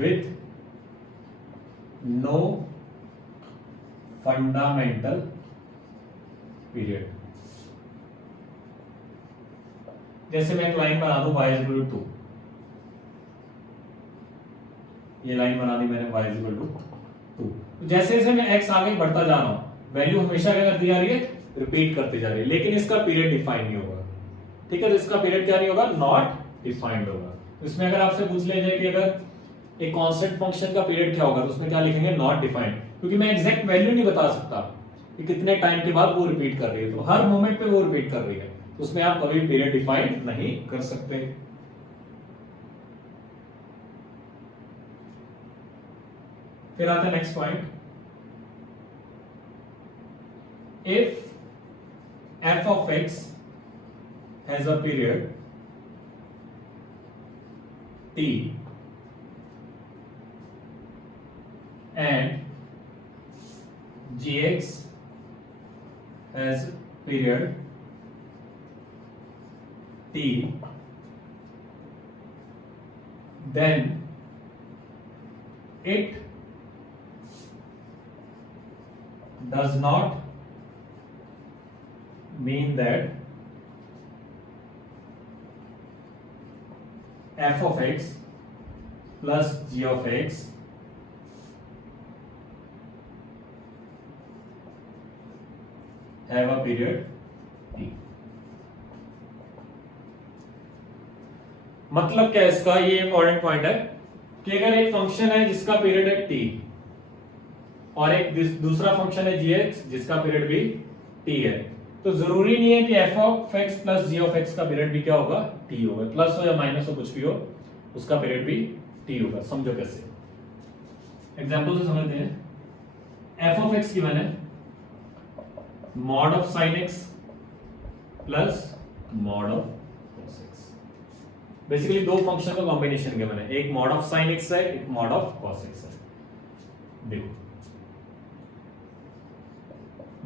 with no fundamental period। जैसे मैं एक लाइन बना दूं y इक्वल टू 2, ये लाइन बना दी मैंने y इक्वल टू 2, तो जैसे जैसे मैं x आगे बढ़ता जा रहा हूं, वैल्यू हमेशा क्या करती जा रही है, रिपीट करती जा रही है, लेकिन इसका पीरियड डिफाइन नहीं होगा। ठीक है, तो इसका पीरियड क्या नहीं होगा, नॉट डिफाइंड होगा। तो इसमें अगर आपसे पूछ ले जाए कि अगर एक कांस्टेंट फंक्शन का पीरियड क्या होगा, तो उसमें क्या लिखेंगे, नॉट डिफाइंड, क्योंकि मैं एग्जैक्ट वैल्यू नहीं बता सकता कि कितने टाइम के बाद वो रिपीट कर रही है, तो हर मोमेंट पे वो रिपीट कर रही है, तो उसमें आप कभी पीरियड डिफाइन नहीं कर सकते। फिर आता है next point, if f of x has a period t and gx has period t, then it does not mean that f of x plus g of x have a period t। मतलब क्या है इसका, ये important point है कि अगर एक function है जिसका पीरियड है t और एक दूसरा फंक्शन है gx जिसका पीरियड भी t है, तो जरूरी नहीं है कि f of x plus g of x का पीरियड भी क्या होगा, t होगा। प्लस हो या माइनस हो कुछ भी हो, उसका पीरियड भी t होगा। समझो कैसे, एग्जांपल से समझते हैं। f ऑफ x गिवन है mod of sin x plus mod of cos x। Basically दो फंक्शन का कॉम्बिनेशन गिवन है, एक मॉड ऑफ sin x है, एक मॉड ऑफ cos x है। देखो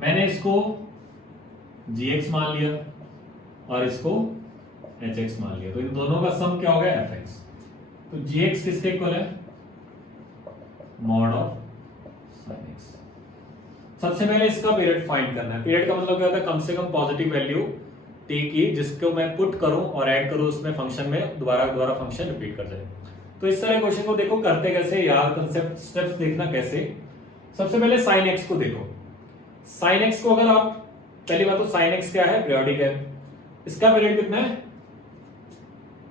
मैंने इसको gx मान लिया और इसको hx मान लिया, तो इन दोनों का सम क्या हो गया, fx। तो gx किसके इक्वल है, मॉड ऑफ sin x। सबसे पहले इसका पीरियड फाइंड करना है। पीरियड का मतलब क्या होता है, कम से कम पॉजिटिव वैल्यू t की जिसको मैं पुट करूं और ऐड करूं उसमें फंक्शन में, दोबारा फंक्शन रिपीट कर जाए। तो इस तरह क्वेश्चन को देखो करते कैसे, यार कंसेप्ट स्टेप्स देखना कैसे। सबसे पहले sin x को देखो। sin x को अगर आप, पहली बात तो sin x क्या है, पीरियोडिक है। इसका पीरियड कितना है,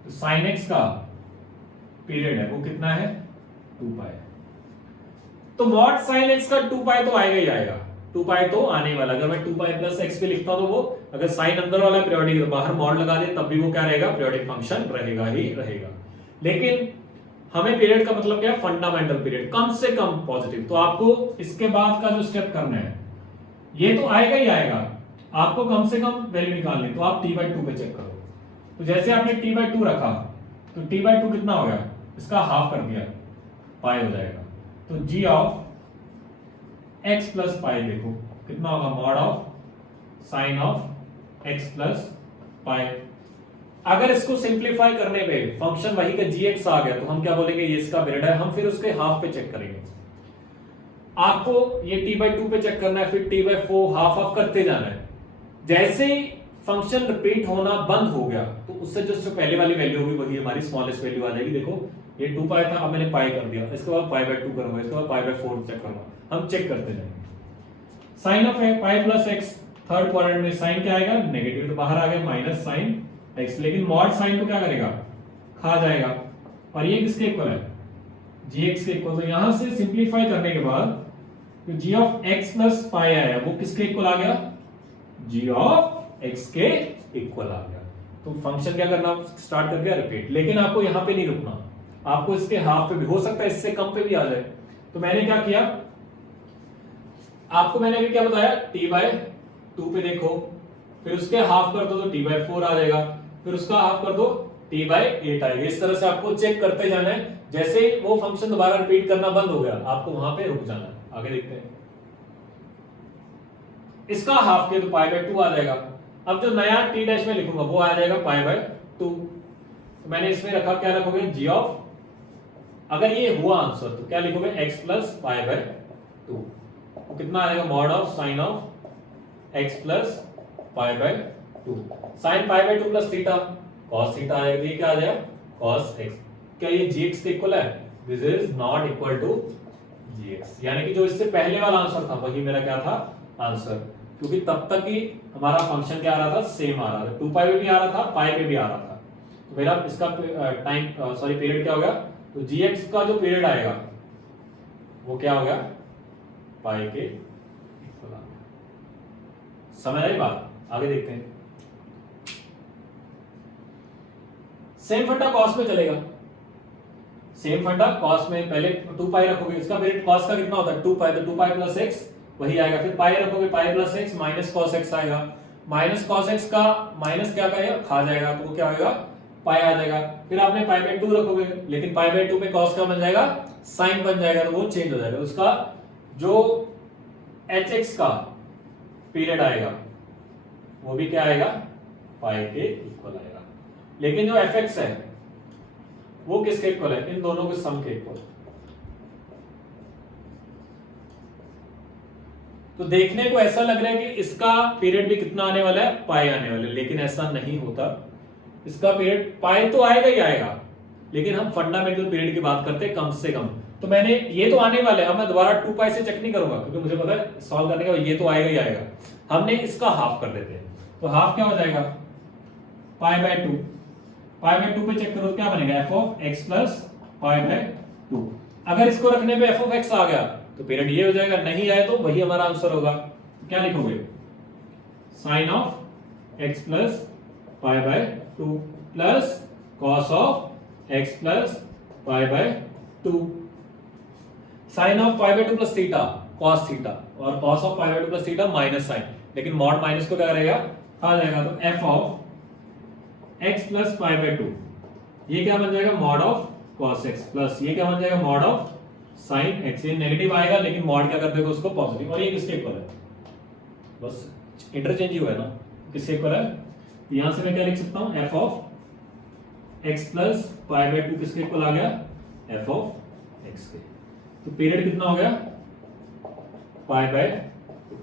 तो sin x का पीरियड है वो कितना है, 2 पाई। तो मॉड sin x का 2 पाई तो आएगा ही आएगा, 2 पाई तो आने वाला। अगर मैं 2 पाई प्लस x पे लिखता हूं तो वो, अगर साइन अंदर वाला पीरियोडिक है, बाहर मॉड लगा दे तब भी वो क्या रहेगा, पीरियोडिक फंक्शन रहेगा ही रहेगा। लेकिन हमें पीरियड का मतलब क्या है, फंडामेंटल पीरियड, कम से कम पॉजिटिव। तो आपको इसके बाद का जो स्टेप करना है, ये तो आएगा ही आएगा, आपको कम से कम वैल्यू निकालनी। तो आप t/2 पे चेक करो। तो जैसे आपने t/2 रखा तो t/2 कितना हो गया, इसका हाफ कर दिया, पाई हो जाएगा। तो g of x plus pi देखो कितना होगा, mod of sine of x plus pi. अगर इसको सिंप्लीफाई करने पे फंक्शन वही का gx आ गया तो हम क्या बोलेंगे, ये इसका पीरियड है। हम फिर उसके हाफ पे चेक करेंगे। आपको ये t/2 पे चेक करना है, फिर t/4 हाफ हाफ करते जाना है। जैसे ही फंक्शन रिपीट होना बंद हो गया तो उससे जो पहले वाली वैल्यू होगी वही हमारी स्मॉलेस्ट वैल्यू आ जाएगी। देखो ये 2 पाई था, अब मैंने पाई कर दिया, इसके बाद π/2 करूंगा, इसके बाद π/4 चेक करूंगा। हम चेक करते जाएंगे। Sine of pi plus x, third quadrant में साइन क्या आएगा, नेगेटिव, तो बाहर आ गया माइनस साइन x। लेकिन मॉड साइन को क्या करेगा, खा जाएगा। और ये किसके इक्वल है, gx के इक्वल। तो यहां से सिंप्लीफाई करने के बाद तो g of x plus pi आया, वो किसके इक्वल आ गया, g ऑफ x के इक्वल आ गया। तो फंक्शन क्या करना, स्टार्ट कर दिया रिपीट। लेकिन आपको यहां पे नहीं रुकना, आपको इसके हाफ पे भी, हो सकता है इससे कम पे भी आ जाए। तो मैंने क्या किया, आपको मैंने अभी क्या बताया, t/2 पे देखो, फिर उसके हाफ कर दो तो t/4 आ जाएगा, फिर उसका हाफ कर दो t/8 आएगा। इस तरह से आपको चेक करते जाना है। जैसे वो फंक्शन दोबारा रिपीट करना बंद हो गया, आपको वहां पे रुक जाना है। आगे देखते हैं। इसका हाफ किया तो π/2 आ जाएगा। अब जो नया t डैश में लिखूंगा वो आ जाएगा π/2। तो मैंने इसमें रखा, क्या रखोगे, g ऑफ, अगर ये हुआ आंसर तो क्या लिखोगे, x प्लस π/2। तो कितना आएगा, mod of sine of x plus π/2। Sine π/2 plus theta cos theta आएगा, ये क्या आ जाएगा, cos x। क्या ये gx के इक्वल है, this is not equal to gx। यानी कि जो इससे पहले वाला आंसर था वही मेरा क्या था, आंसर। क्योंकि तब तक ही हमारा फंक्शन क्या आ रहा था, सेम आ रहा था, 2 पाई पे भी आ रहा था, पाई पे भी आ रहा था। तो मेरा इसका टाइम सॉरी पीरियड क्या हो गया, तो gx का जो पीरियड आएगा वो क्या हो गया, पाई के इक्वल आ गया। समझ आई बात, आगे देखते हैं। सेम फंडा कॉस में चलेगा। सेम फंडा कॉस में पहले 2 पाई रखोगे, इसका पीरियड कॉस का कितना होता है, 2 पाई, तो 2 पाई प्लस x वही आएगा। फिर पाई रखोगे, पाई plus x minus cos x आएगा। माइनस cos x का माइनस क्या करेगा, खा जाएगा, तो वो क्या होगा, पाई आ जाएगा। फिर आपने π/2 रखोगे, लेकिन π/2 पे cos क्या बन जाएगा, साइन बन जाएगा, तो वो चेंज हो जाएगा। उसका जो hx का पीरियड आएगा वो भी क्या आएगा, पाई के इक्वल आएगा। लेकिन जो fx है वो किसके इक्वल है, इन दोनों के सम के इक्वल। तो देखने को ऐसा लग रहा है कि इसका पीरियड भी कितना आने वाला है, पाई आने वाला है, लेकिन ऐसा नहीं होता। इसका पीरियड पाई तो आएगा ही आएगा, लेकिन हम फंडामेंटल पीरियड की बात करते हैं कम से कम। तो मैंने ये तो आने वाले, अब मैं दोबारा 2 पाई से चेक नहीं करूंगा क्योंकि मुझे पता है सॉल्व करने के बाद ये तो आएगा ही आएगा। हमने इसका हाफ कर देते हैं, तो हाफ क्या हो जाएगा, पाई बाय 2। पाई बाय 2 पे चेक करो क्या बनेगा, F of x plus pi by 2। अगर इसको रखने पे एफ ऑफ एक्स आ गया तो पीरियड ये हो जाएगा, नहीं आए तो वही हमारा आंसर होगा। क्या लिखोगे, sine of x plus pi by 2 plus cos of x plus pi by 2। Sine of pi by 2 plus theta cos theta, और cos of pi by 2 plus theta minus sine, लेकिन मॉड माइनस को क्या करेगा, आ जाएगा। तो f of x plus pi by 2 ये क्या बन जाएगा, mod of cos x plus ये क्या बन जाएगा, मॉड ऑफ साइन एक्स। ये नेगेटिव आएगा लेकिन मॉड क्या कर देगा उसको पॉजिटिव, और ये किसके इक्वल है, बस इंटरचेंज ही हुआ है ना, किसके इक्वल है। यहां से मैं क्या लिख सकता हूं, F of x plus pi by 2 किसके इक्वल आ गया, एफ ऑफ एक्स के। तो पीरियड कितना हो गया, पाई बाय 2।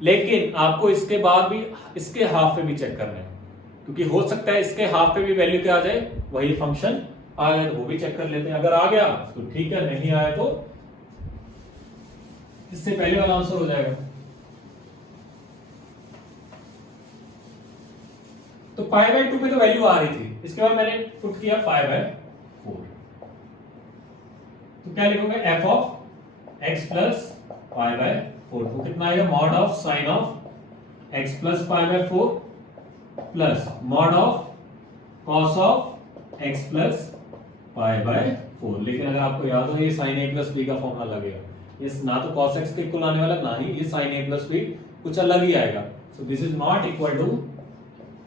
लेकिन आपको इसके बाद भी इसके हाफ पे भी चेक करना है, क्योंकि हो सकता है इसके हाफ पे भी वैल्यू क्या आ जाए, वही फंक्शन आ जाए, तो वो भी चेक कर लेते हैं। अगर आ गया तो ठीक है, नहीं आया तो इससे पहले वाला आंसर हो जाएगा। तो पाई बाय 2 पे तो वैल्यू आ रही थी, इसके बाद मैंने पुट किया पाई बाय 4। तो क्या लिखोगे, F of x plus pi bye 4, तो कितना आएगा, mod of sine of x plus pi bye 4 plus mod of cos of x plus pi bye 4। लेकिन अगर आपको याद हो, ये साइन ए प्लस बी का फॉर्मूला लगेगा, ये ना तो कॉस एक्स के इक्वल आने वाला, ना ही ये साइन ए प्लस बी, कुछ अलग ही आएगा। So this is not equal to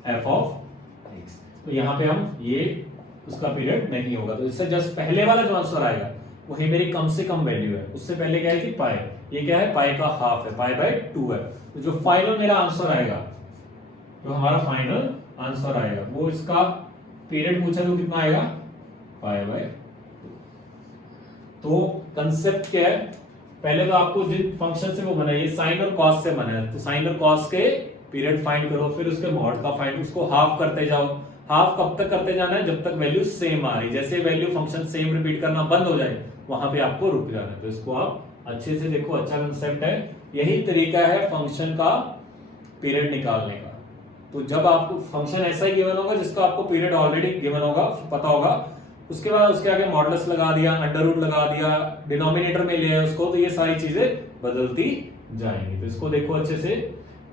f of x. तो यहां पे हम ये उसका पीरियड नहीं होगा, तो इससे जस्ट पहले वाला जो आंसर आएगा वही मेरी कम से कम वैल्यू है। उससे पहले क्या है कि पाई, ये क्या है, पाई का हाफ है, पाई बाय 2 है। तो जो फाइनल मेरा आंसर आएगा, जो हमारा फाइनल आंसर आएगा, वो इसका पीरियड पूछा तो कितना आएगा, पाई बाय 2। तो कंसेप्ट क्या है, पहले तो आपको जिन फंक्शन से वो बना है, ये साइन और कॉस से बना है, तो साइन और कॉस के पीरियड फाइंड करो, फिर उसके मॉड का फाइंड, उसको हाफ करते जाओ। हाफ कब तक करते जाना है, जब तक वैल्यू सेम आ रही, जैसे वैल्यू फंक्शन सेम रिपीट करना बंद हो जाए वहां पे आपको रुक जाना है। तो इसको आप अच्छे से देखो, अच्छा कंसेप्ट है, यही तरीका है फंक्शन का पीरियड निकालने का। तो जब आपको फंक्शन ऐसा ही गिवन होगा जिसका आपको पीरियड ऑलरेडी गिवन होगा, पता होगा, उसके बाद उसके आगे मॉडुलस लगा दिया, अंडर रूट लगा दिया, डिनोमिनेटर में ले आए उसको, तो ये सारी चीजें बदलती जाएंगी। तो इसको देखो अच्छे से,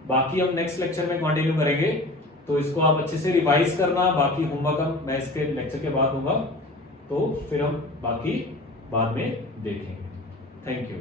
बाकी हम नेक्स्ट लेक्चर में कंटिन्यू करेंगे, तो इसको आप अच्छे से रिवाइज करना। बाकी होमवर्क मैं इसके लेक्चर के बाद दूंगा, तो फिर हम बाकी बाद में देखेंगे। Thank you.